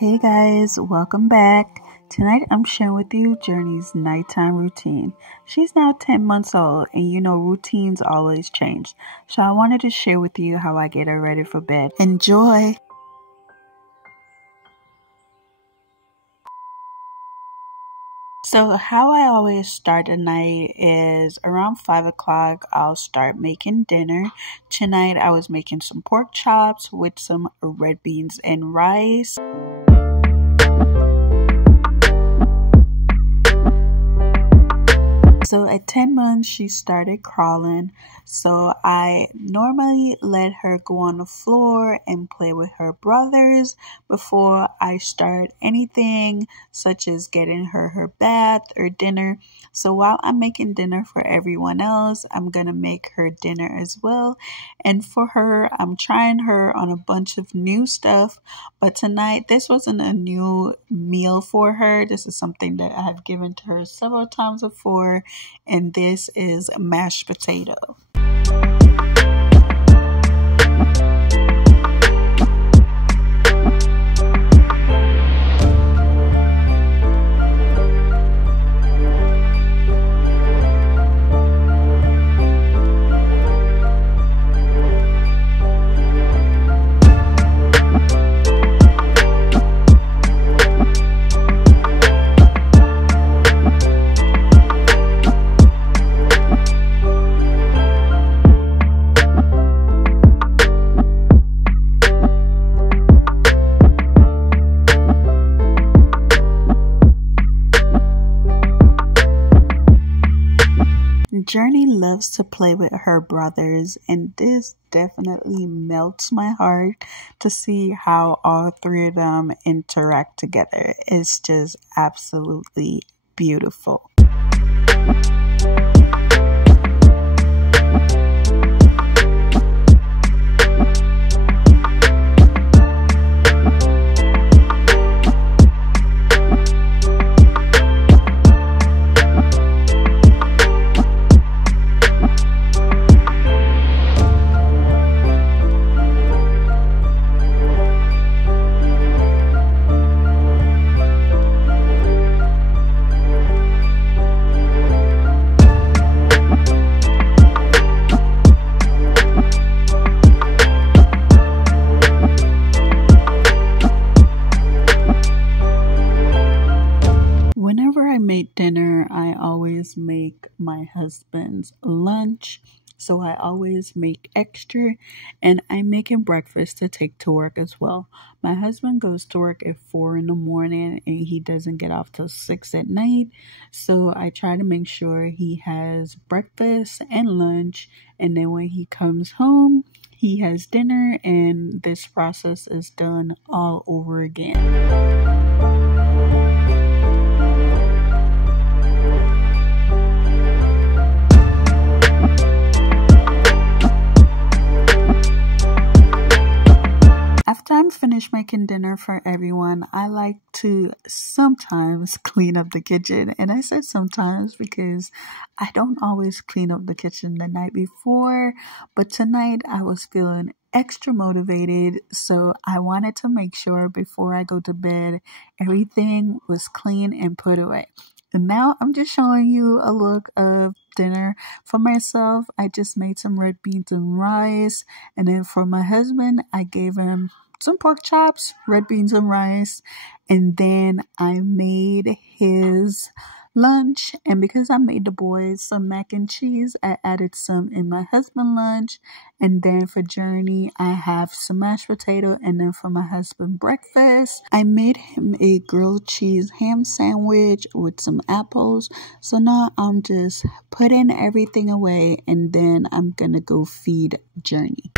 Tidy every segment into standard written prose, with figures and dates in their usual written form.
Hey guys, welcome back. Tonight I'm sharing with you Journey's nighttime routine. She's now 10 months old and you know routines always change. So I wanted to share with you how I get her ready for bed. Enjoy! So how I always start the night is around 5 o'clock. I'll start making dinner. Tonight I was making some pork chops with some red beans and rice. So at 10 months, she started crawling. So I normally let her go on the floor and play with her brothers before I start anything such as getting her bath or dinner. So while I'm making dinner for everyone else, I'm going to make her dinner as well. And for her, I'm trying her on a bunch of new stuff. But tonight, this wasn't a new meal for her. This is something that I have given to her several times before. And this is mashed potato. Journey loves to play with her brothers, and this definitely melts my heart to see how all three of them interact together. It's just absolutely beautiful. Dinner, I always make my husband's lunch, so I always make extra, and I make him breakfast to take to work as well. My husband goes to work at 4 in the morning and he doesn't get off till 6 at night, so I try to make sure he has breakfast and lunch, and then when he comes home he has dinner, and this process is done all over again. After I'm finished making dinner for everyone, I like to sometimes clean up the kitchen. And I said sometimes because I don't always clean up the kitchen the night before. But tonight I was feeling extra motivated. So I wanted to make sure before I go to bed, everything was clean and put away. And now I'm just showing you a look of dinner. For myself, I just made some red beans and rice. And then for my husband, I gave him some pork chops, red beans and rice. And then I made his lunch. And because I made the boys some mac and cheese, I added some in my husband's lunch. And then for Journey, I have some mashed potato. And then for my husband breakfast, I made him a grilled cheese ham sandwich with some apples. So now I'm just putting everything away, and then I'm gonna go feed Journey.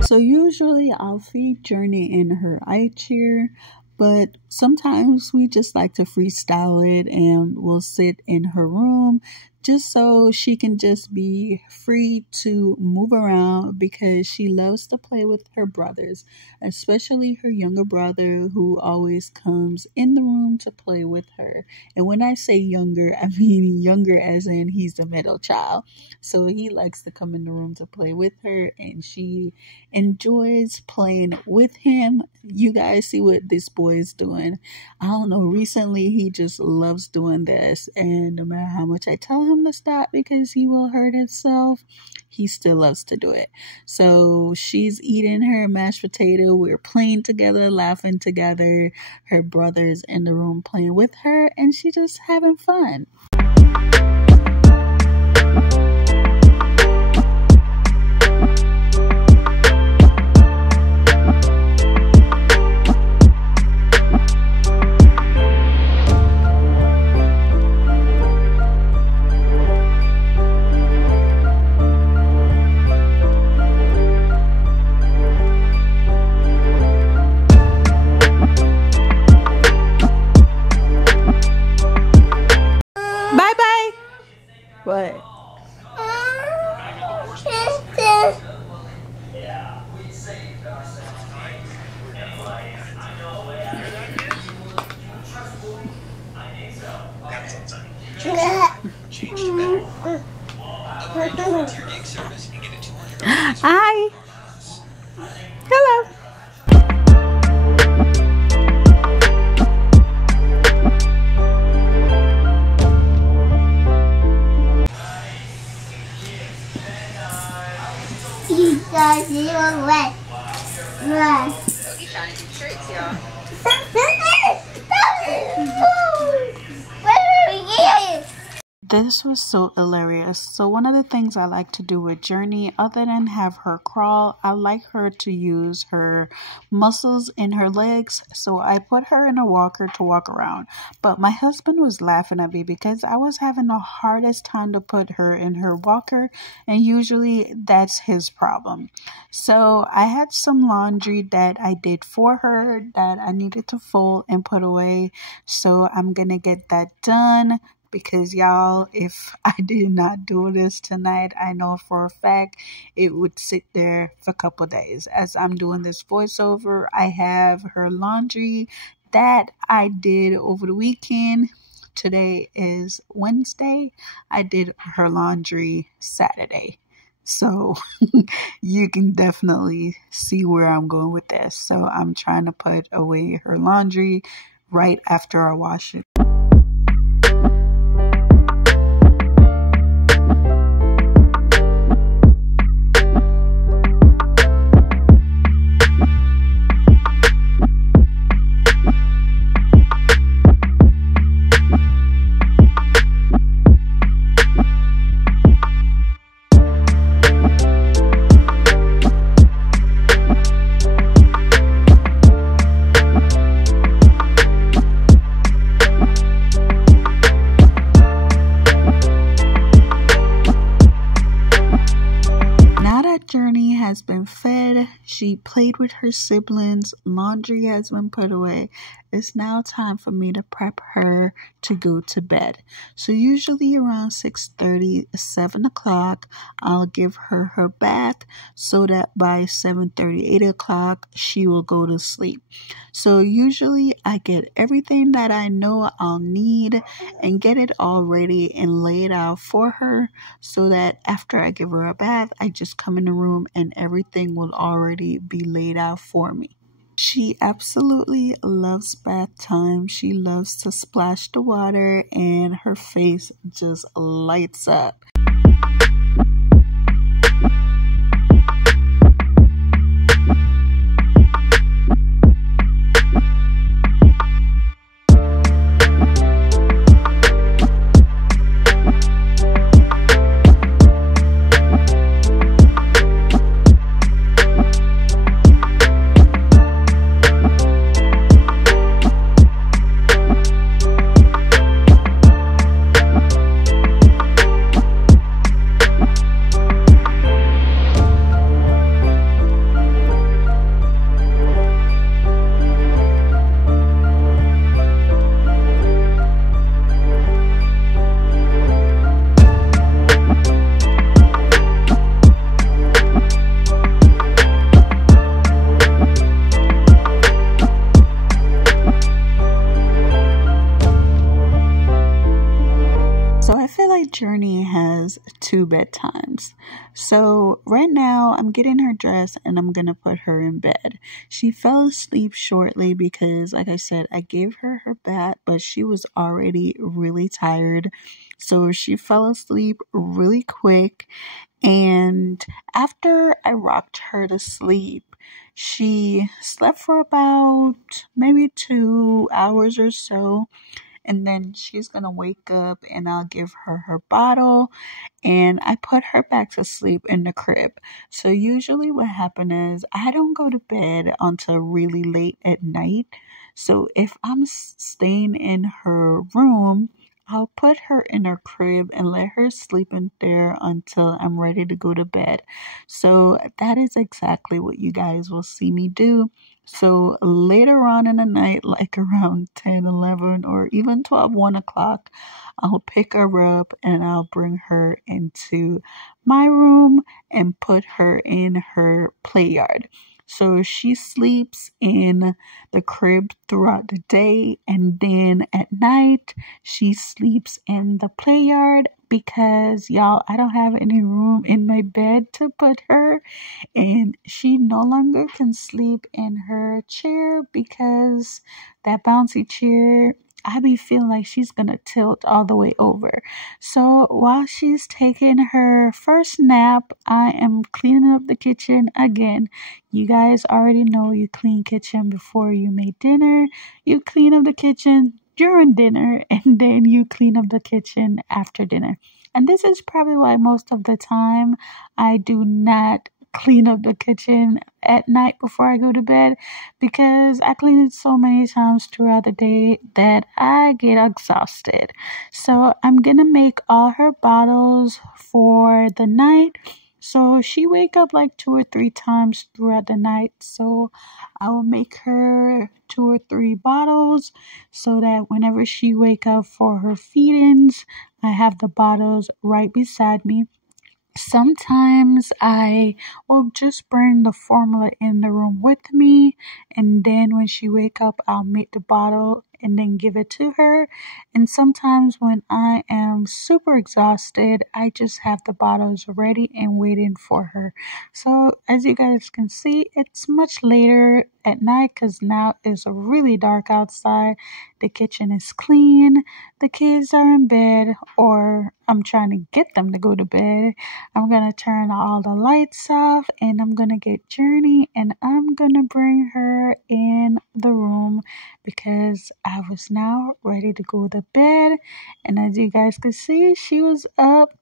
So usually I'll feed Journey in her eye chair, but sometimes we just like to freestyle it and we'll sit in her room just so she can just be free to move around because she loves to play with her brothers, especially her younger brother who always comes in the room to play with her. And when I say younger, I mean younger as in he's the middle child. So he likes to come in the room to play with her and she enjoys playing with him. You guys see what this boy is doing. I don't know, recently he just loves doing this, and no matter how much I tell him to stop because he will hurt himself, he still loves to do it. So she's eating her mashed potato, we're playing together, laughing together, her brother's in the room playing with her, and she's just having fun. Bye-bye. What? Hi. Hello. This was so hilarious. So one of the things I like to do with Journey, other than have her crawl, I like her to use her muscles in her legs. So I put her in a walker to walk around. But my husband was laughing at me because I was having the hardest time to put her in her walker. And usually that's his problem. So I had some laundry that I did for her that I needed to fold and put away. So I'm going to get that done. Because y'all, if I did not do this tonight, I know for a fact it would sit there for a couple days. As I'm doing this voiceover, I have her laundry that I did over the weekend. Today is Wednesday. I did her laundry Saturday. So you can definitely see where I'm going with this. So I'm trying to put away her laundry right after I wash it. Journey has been fed. She played with her siblings. Laundry has been put away. It's now time for me to prep her to go to bed. So usually around 6:30, 7 o'clock, I'll give her her bath so that by 7:30, 8 o'clock, she will go to sleep. So usually I get everything that I know I'll need and get it all ready and laid out for her so that after I give her a bath, I just come in the room and everything will already be laid out for me. She absolutely loves bath time. She loves to splash the water and her face just lights up. Journey has 2 bedtimes. So right now I'm getting her dressed and I'm gonna put her in bed. She fell asleep shortly because, like I said, I gave her her bath, but she was already really tired. So she fell asleep really quick. And after I rocked her to sleep, she slept for about maybe 2 hours or so. And then she's gonna wake up and I'll give her her bottle and I put her back to sleep in the crib. So usually what happens is I don't go to bed until really late at night. So if I'm staying in her room, I'll put her in her crib and let her sleep in there until I'm ready to go to bed. So that is exactly what you guys will see me do. So later on in the night, like around 10, 11, or even 12, 1 o'clock, I'll pick her up and I'll bring her into my room and put her in her play yard. So she sleeps in the crib throughout the day, and then at night she sleeps in the play yard because, y'all, I don't have any room in my bed to put her, and she no longer can sleep in her chair because that bouncy chair, I be feeling like she's gonna tilt all the way over. So while she's taking her first nap, I am cleaning up the kitchen again. You guys already know you clean kitchen before you make dinner. You clean up the kitchen during dinner, and then you clean up the kitchen after dinner. And this is probably why most of the time I do not clean up the kitchen at night before I go to bed, because I clean it so many times throughout the day that I get exhausted. So I'm gonna make all her bottles for the night. So she wake up like 2 or 3 times throughout the night. So I will make her 2 or 3 bottles so that whenever she wake up for her feedings, I have the bottles right beside me. Sometimes I will just bring the formula in the room with me, and then when she wake up, I'll make the bottle and then give it to her. And sometimes when I am super exhausted, I just have the bottles ready and waiting for her. So as you guys can see, it's much later at night because now it's really dark outside. The kitchen is clean. The kids are in bed, or I'm trying to get them to go to bed. I'm going to turn all the lights off and I'm going to get Journey and I'm going to bring her in the room because I was now ready to go to bed. And as you guys can see, she was up.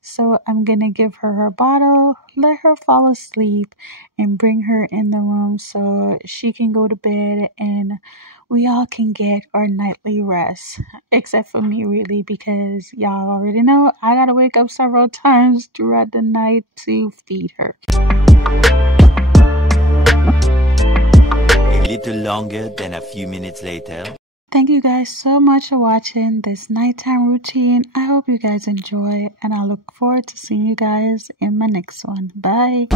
So I'm going to give her her bottle, let her fall asleep, and bring her in the room so she can go to bed and we all can get our nightly rest. Except for me, really, because y'all already know I got to wake up several times throughout the night to feed her. A little longer than a few minutes later. Thank you guys so much for watching this nighttime routine. I hope you guys enjoy, and I look forward to seeing you guys in my next one. Bye.